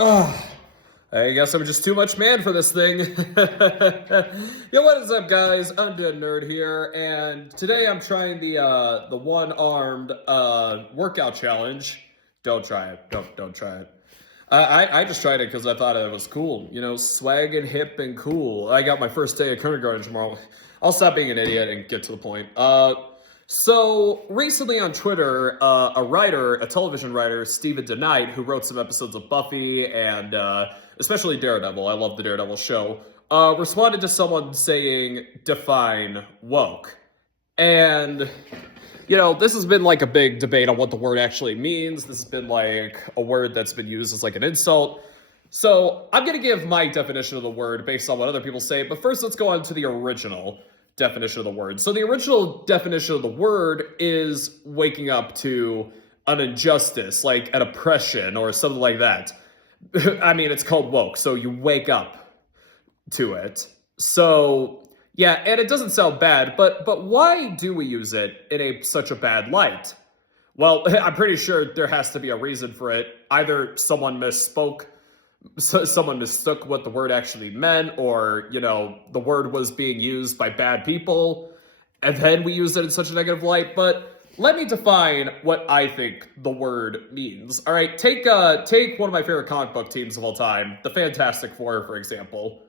Ugh. I guess I'm just too much man for this thing. Yo, what is up, guys? Undead Nerd here, and today I'm trying the one-armed workout challenge. Don't try it. Don't try it. I just tried it because I thought it was cool. You know, swag and hip and cool. I got my first day of kindergarten tomorrow. I'll stop being an idiot and get to the point. So recently on Twitter, a television writer, Steven DeKnight, who wrote some episodes of Buffy and especially Daredevil, I love the Daredevil show, responded to someone saying, define woke. And, you know, this has been like a big debate on what the word actually means. This has been like a word that's been used as like an insult. So I'm going to give my definition of the word based on what other people say, but first let's go on to the original definition of the word. So the original definition of the word is waking up to an injustice, like an oppression or something like that. I mean, it's called woke, so you wake up to it. So yeah, and it doesn't sound bad, but why do we use it in such a bad light? Well, I'm pretty sure there has to be a reason for it. Either someone misspoke, someone mistook what the word actually meant, or, you know, the word was being used by bad people, and then we use it in such a negative light. But let me define what I think the word means. All right, take one of my favorite comic book teams of all time, the Fantastic Four, for example.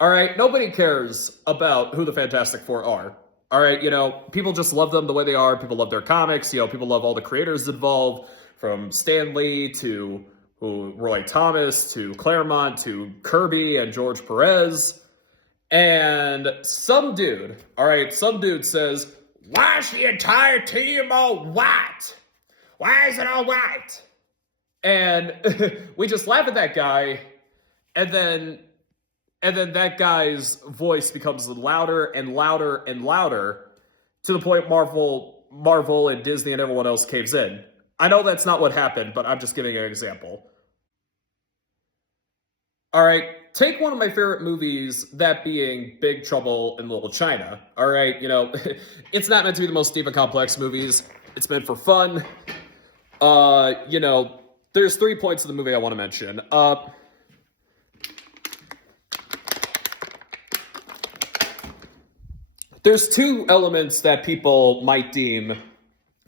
All right, nobody cares about who the Fantastic Four are. All right, you know, people just love them the way they are. People love their comics. You know, people love all the creators involved, from Stan Lee to Roy Thomas to Claremont to Kirby and George Perez. And some dude says, why is the entire team all white? Why is it all white? And we just laugh at that guy, and then that guy's voice becomes louder and louder and louder to the point Marvel and Disney and everyone else caves in. I know that's not what happened, but I'm just giving an example. All right, take one of my favorite movies, that being Big Trouble in Little China. All right, you know, it's not meant to be the most deep and complex movies. It's meant for fun. You know, there's 3 points of the movie I want to mention. There's 2 elements that people might deem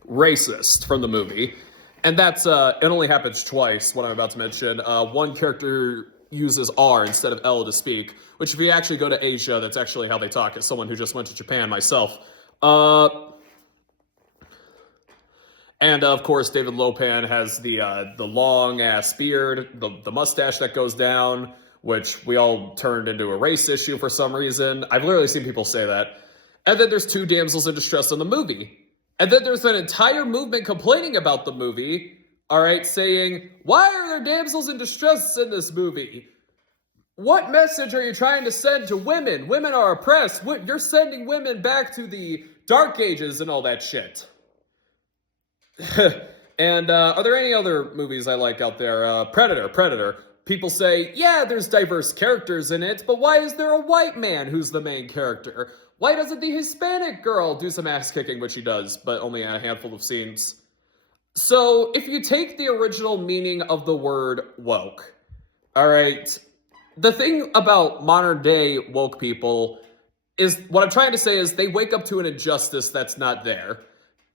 racist from the movie. And that's, it only happens twice, what I'm about to mention. One character uses R instead of L to speak, which if you actually go to Asia, that's actually how they talk, as someone who just went to Japan myself. And of course, David Lopan has the long-ass beard, the mustache that goes down, which we all turned into a race issue for some reason. I've literally seen people say that. And then there's 2 damsels in distress in the movie. And then there's an entire movement complaining about the movie, all right, saying, why are there damsels in distress in this movie? What message are you trying to send to women? Women are oppressed. You're sending women back to the Dark Ages and all that shit. And are there any other movies I like out there? Predator. People say, yeah, there's diverse characters in it, but why is there a white man who's the main character? Why doesn't the Hispanic girl do some ass kicking, which she does, but only in a handful of scenes? So if you take the original meaning of the word woke, all right, the thing about modern day woke people is, what I'm trying to say is they wake up to an injustice that's not there.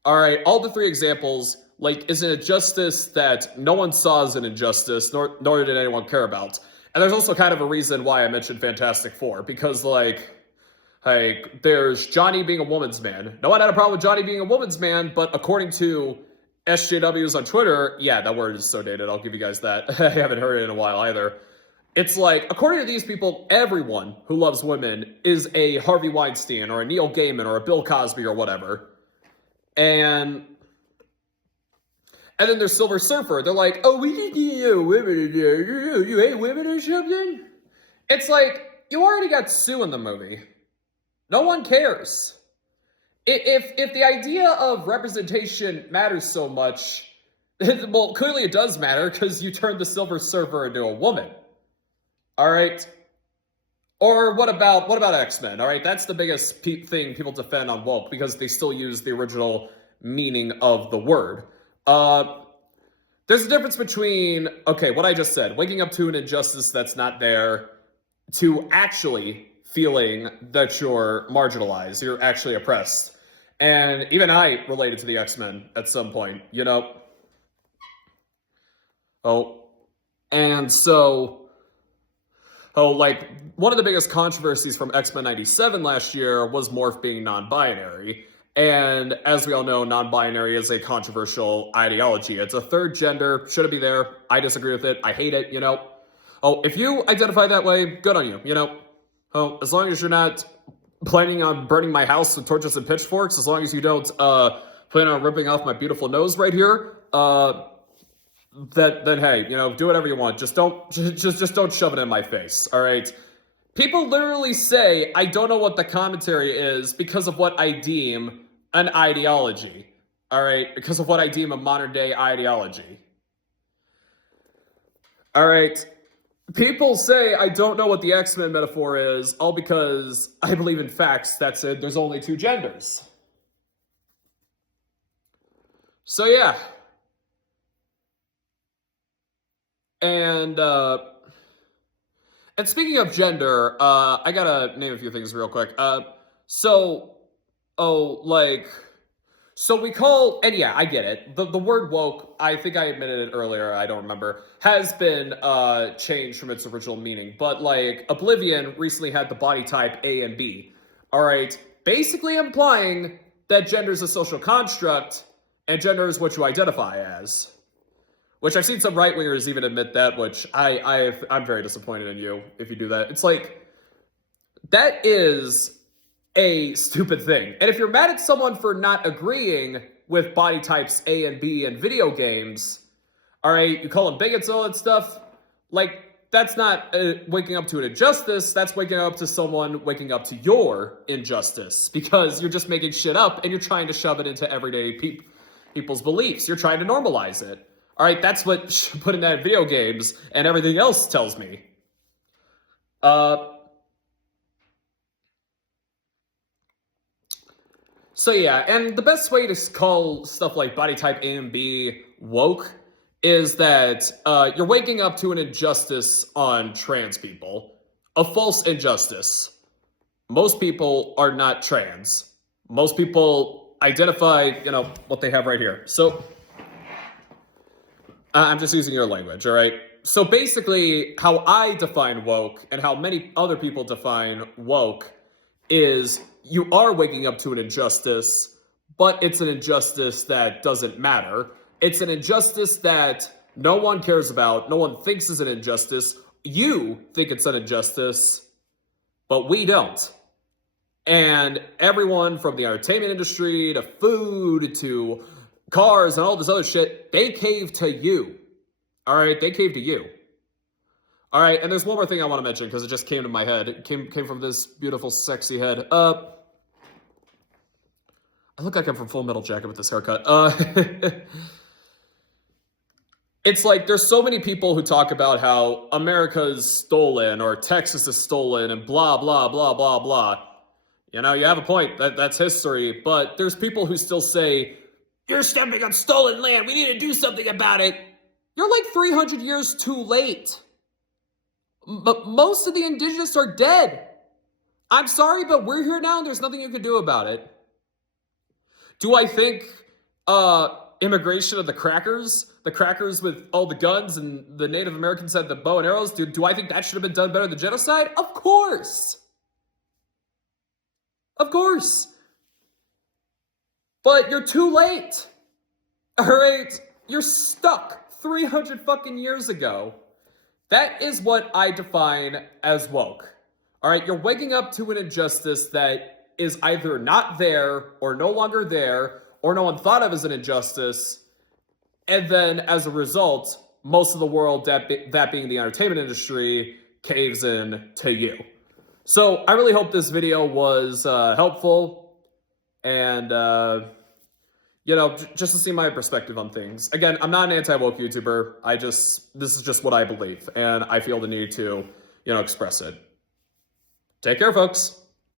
All right, all the 3 examples, like, is an injustice that no one saw as an injustice, nor did anyone care about. And there's also kind of a reason why I mentioned Fantastic Four, because, like, there's Johnny being a woman's man. No one had a problem with Johnny being a woman's man, but according to SJWs on Twitter, yeah, that word is so dated, I'll give you guys that. I haven't heard it in a while either. It's like, according to these people, everyone who loves women is a Harvey Weinstein or a Neil Gaiman or a Bill Cosby or whatever. And then there's Silver Surfer. They're like, oh, we didn't women in there. You hate women or something? It's like, you already got Sue in the movie. No one cares. If the idea of representation matters so much, well, clearly it does matter, because you turned the Silver Surfer into a woman. All right? Or what about X-Men? All right, that's the biggest thing people defend on woke, because they still use the original meaning of the word. There's a difference between, okay, what I just said, waking up to an injustice that's not there, to actually feeling that you're marginalized, you're actually oppressed. And even I related to the X-Men at some point, you know? Oh, and so, like, one of the biggest controversies from X-Men 97 last year was Morph being non-binary. And as we all know, non-binary is a controversial ideology. It's a third gender, shouldn't be there. I disagree with it. I hate it, you know? Oh, if you identify that way, good on you, you know? Oh, as long as you're not planning on burning my house with torches and pitchforks, as long as you don't plan on ripping off my beautiful nose right here, then hey, you know, do whatever you want. Just don't shove it in my face, all right? People literally say I don't know what the commentary is because of what I deem an ideology, all right? Because of what I deem a modern day ideology. All right. People say I don't know what the X-Men metaphor is, all because I believe in facts that said there's only two genders. So yeah. And speaking of gender, I gotta name a few things real quick. So we call, and yeah, I get it. The word woke, I think I admitted it earlier, I don't remember, has been changed from its original meaning. But like, Oblivion recently had the body type A and B. All right, basically implying that gender is a social construct and gender is what you identify as. Which I've seen some right-wingers even admit that, which I'm very disappointed in you if you do that. It's like, that is a stupid thing. And if you're mad at someone for not agreeing with body types A and B in video games, all right, you call them bigots and all that stuff, like, that's not waking up to an injustice, that's waking up to someone waking up to your injustice. Because you're just making shit up and you're trying to shove it into everyday people's beliefs. You're trying to normalize it. All right, that's what putting that in video games and everything else tells me. So yeah, and the best way to call stuff like body type A and B woke is that you're waking up to an injustice on trans people. A false injustice. Most people are not trans. Most people identify, you know, what they have right here. So I'm just using your language, all right? So basically, how I define woke and how many other people define woke is you are waking up to an injustice, but it's an injustice that doesn't matter. It's an injustice that no one cares about, no one thinks is an injustice. You think it's an injustice, but we don't. And everyone from the entertainment industry to food to cars and all this other shit, they cave to you. All right, they cave to you. All right, and there's one more thing I want to mention because it just came to my head. It came from this beautiful, sexy head. I look like I'm from Full Metal Jacket with this haircut. It's like there's so many people who talk about how America's stolen or Texas is stolen and blah, blah, blah, blah, blah. You know, you have a point. That's history. But there's people who still say, you're stepping on stolen land. We need to do something about it. You're like 300 years too late. But most of the indigenous are dead. I'm sorry, but we're here now and there's nothing you can do about it. Do I think immigration of the crackers with all the guns and the Native Americans had the bow and arrows, do I think that should have been done better than genocide? Of course. Of course. But you're too late. All right? You're stuck 300 fucking years ago. That is what I define as woke. All right? You're waking up to an injustice that is either not there or no longer there or no one thought of as an injustice. And then as a result, most of the world, that being the entertainment industry, caves in to you. So I really hope this video was helpful and, you know, just to see my perspective on things. Again, I'm not an anti-woke YouTuber. This is just what I believe, and I feel the need to, you know, express it. Take care, folks.